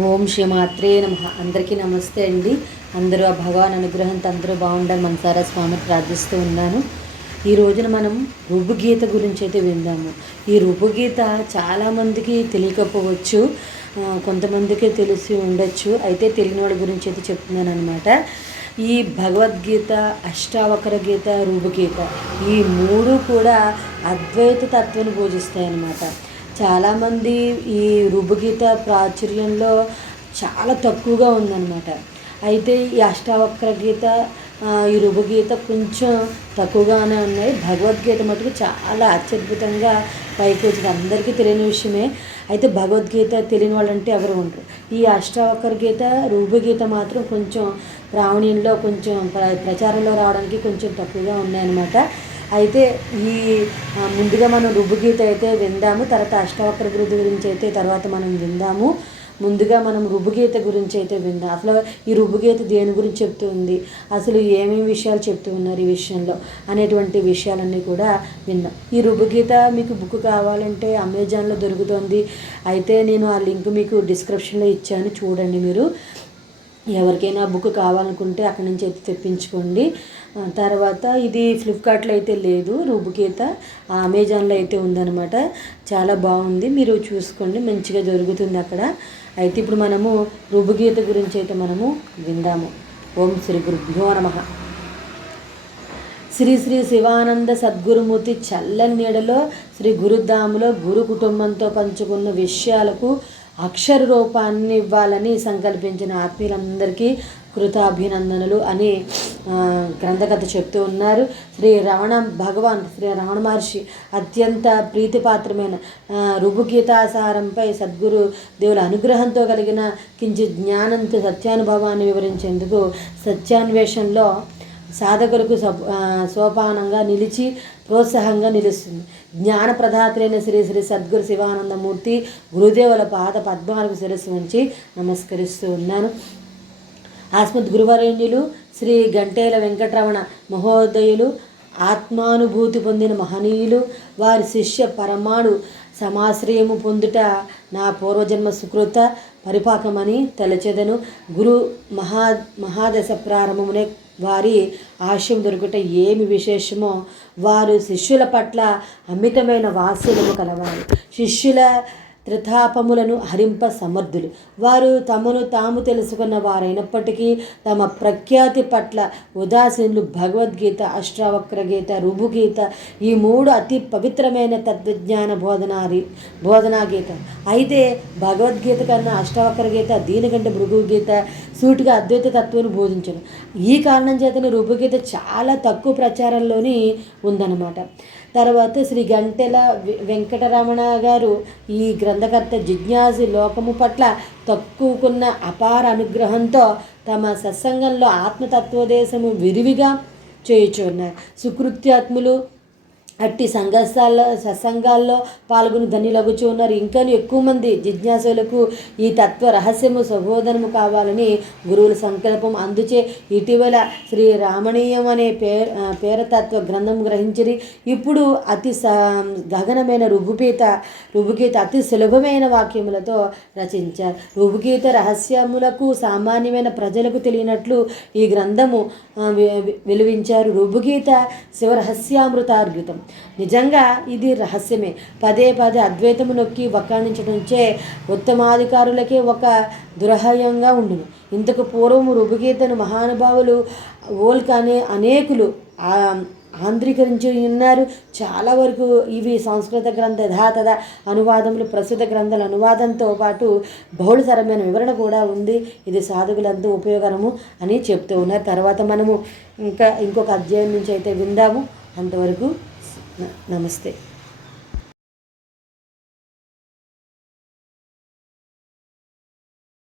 ఓం శ్రీమాత్రే నమ. అందరికీ నమస్తే అండి. అందరూ ఆ భగవాన్ అనుగ్రహంతో అందరూ బాగుండాలి మనసారా స్వామి ప్రార్థిస్తూ ఉన్నాను. ఈ రోజున మనం రుబ్బుగీత గురించి అయితే విందాము. ఈ రుబ్బుగీత చాలామందికి తెలియకపోవచ్చు కొంతమందికే కొంతమందికి తెలిసి ఉండొచ్చు. అయితే తెలియని వాళ్ళ గురించి అయితే చెప్తున్నాను అనమాట ఈ భగవద్గీత అష్టావకర గీత రూపగీత ఈ మూడు కూడా అద్వైత తత్వాన్ని పూజిస్తాయి అన్నమాట చాలామంది ఈ రుబ్బుగీత ప్రాచుర్యంలో చాలా తక్కువగా ఉందన్నమాట. అయితే ఈ అష్టావక్ర గీత ఈ రుబ్బుగీత కొంచెం తక్కువగానే ఉన్నాయి. భగవద్గీత మటుకు చాలా అత్యద్భుతంగా పైకి వచ్చింది అందరికీ తెలియని విషయమే. అయితే భగవద్గీత తెలియని వాళ్ళంటే ఎవరు ఉండరు. ఈ అష్టావక్ర గీత రూపగీత మాత్రం కొంచెం రావణీయంలో కొంచెం ప్ర- ప్రచారంలో రావడానికి కొంచెం తక్కువగా ఉన్నాయన్నమాట. అయితే ఈ ముందుగా మనం రుబ్బుగీత అయితే విందాము తర్వాత అష్టావక్ర గురుది గురించి అయితే తర్వాత మనం విందాము. ముందుగా మనం రుబ్బుగీత గురించి అయితే విందాం. అసలు ఈ రుబ్బుగీత దేని గురించి చెప్తుంది అసలు ఏమేమి విషయాలు చెప్తూ ఉన్నారు ఈ విషయంలో అనేటువంటి విషయాలన్నీ కూడా విందాం. ఈ రుబ్బుగీత మీకు బుక్ కావాలంటే అమెజాన్లో దొరుకుతుంది. అయితే నేను ఆ లింక్ మీకు డిస్క్రిప్షన్లో ఇచ్చాను చూడండి మీరు. ఎవరికైనా బుక్ కావాలనుకుంటే అక్కడి నుంచి అయితే తెప్పించుకోండి. తర్వాత ఇది ఫ్లిప్కార్ట్లో అయితే లేదు రూబుగీత అమెజాన్లో అయితే ఉందన్నమాట. చాలా బాగుంది మీరు చూసుకోండి మంచిగా జరుగుతుంది అక్కడ. అయితే ఇప్పుడు మనము రుబుగీత గురించి అయితే మనము విందాము. ఓం శ్రీ గురుభ్యో నమ. శ్రీ శ్రీ శివానంద సద్గురుమూర్తి చల్లని నీడలో శ్రీ గురుధాములో గురు కుటుంబంతో పంచుకున్న విషయాలకు అక్షర రూపాన్ని ఇవ్వాలని సంకల్పించిన ఆత్మీయులందరికీ కృతాభినందనలు అని గ్రంథకథ చెప్తూ ఉన్నారు. శ్రీ రమణ భగవాన్ శ్రీ రమణ మహర్షి అత్యంత ప్రీతిపాత్రమైన ఆ, రుభుగీతాసారంపై సద్గురు దేవుల అనుగ్రహంతో కలిగిన కించి జ్ఞానంతో సత్యానుభవాన్ని వివరించేందుకు సత్యాన్వేషణలో సాధకులకు సోపానంగా నిలిచి ప్రోత్సాహంగా నిలుస్తుంది. జ్ఞాన ప్రదాతలైన శ్రీ శ్రీ సద్గురు శివానందమూర్తి గురుదేవుల పాద పద్మాలకు శిరస్సు ఉంచి నమస్కరిస్తూ ఉన్నాను. ఆస్మద్ గురువరేణ్యులు శ్రీ గంటేల వెంకటరమణ మహోదయులు ఆత్మానుభూతి పొందిన మహనీయులు వారి శిష్య పరమాణు సమాశ్రయము పొందుట నా పూర్వజన్మ సుకృత పరిపాకమని తలచెదను. గురు మహా మహాదశ ప్రారంభమునే వారి ఆశయం దొరుకుట ఏమి విశేషమో వారు శిష్యుల పట్ల అమితమైన వాత్సల్యము కలవారు. శిష్యుల త్రితాపములను హరింప సమర్థులు. వారు తమను తాము తెలుసుకున్న వారైనప్పటికీ తమ ప్రఖ్యాతి పట్ల ఉదాసీనులు భగవద్గీత అష్టావక్ర గీత రుభుగీత ఈ మూడు అతి పవిత్రమైన తత్వజ్ఞాన బోధనారి బోధనా గీత. అయితే భగవద్గీత కన్నా అష్టావక్ర గీత దీనికంటే భృగు గీత సూటిగా అద్వైత తత్వాన్ని బోధించను. ఈ కారణం చేతనే రుభుగీత చాలా తక్కువ ప్రచారంలోని ఉందన్నమాట. తర్వాత శ్రీ గంటెల వెంకటరమణ గారు ఈ గ్రంథకర్త జిజ్ఞాసి లోకము పట్ల తక్కువకున్న అపార అనుగ్రహంతో తమ సత్సంగంలో ఆత్మతత్వోదేశము విరివిగా చేయుచున్నారు. సుకృత్యాత్ములు అట్టి సంఘస్థాల్లో సత్సంగాల్లో పాల్గొని ధన్యులగుచూ ఉన్నారు. ఇంకా ఎక్కువ మంది జిజ్ఞాసులకు ఈ తత్వ రహస్యము సబోధనము కావాలని గురువుల సంకల్పం అందుచే ఇటీవల శ్రీ రామణీయం అనే పేర పేరతత్వ గ్రంథం గ్రహించిరి. ఇప్పుడు అతి స గగనమైన రుభుగీత రుభుగీత అతి సులభమైన వాక్యములతో రచించారు. రుభుగీత రహస్యములకు సామాన్యమైన ప్రజలకు తెలియనట్లు ఈ గ్రంథము వెలువించారు. రుభుగీత శివరహస్యామృతార్గితం నిజంగా ఇది రహస్యమే. పదే పదే అద్వైతము నొక్కి వక్కాణించడంచే ఉత్తమాధికారులకే ఒక దురహయంగా ఉండును. ఇంతకు పూర్వము రుభుగీతను మహానుభావులు ఓల్క్ అనేకులు ఆంధ్రీకరించి ఉన్నారు చాలా వరకు ఇవి సంస్కృత గ్రంథ యథాతథ అనువాదములు ప్రస్తుత గ్రంథాల అనువాదంతో పాటు బహుళతరమైన వివరణ కూడా ఉంది. ఇది సాధకులంతా ఉపయోగకరము అని చెప్తూ ఉన్నారు. తర్వాత మనము ఇంకా ఇంకొక అధ్యాయం నుంచి అయితే విందాము. అంతవరకు నమస్తే.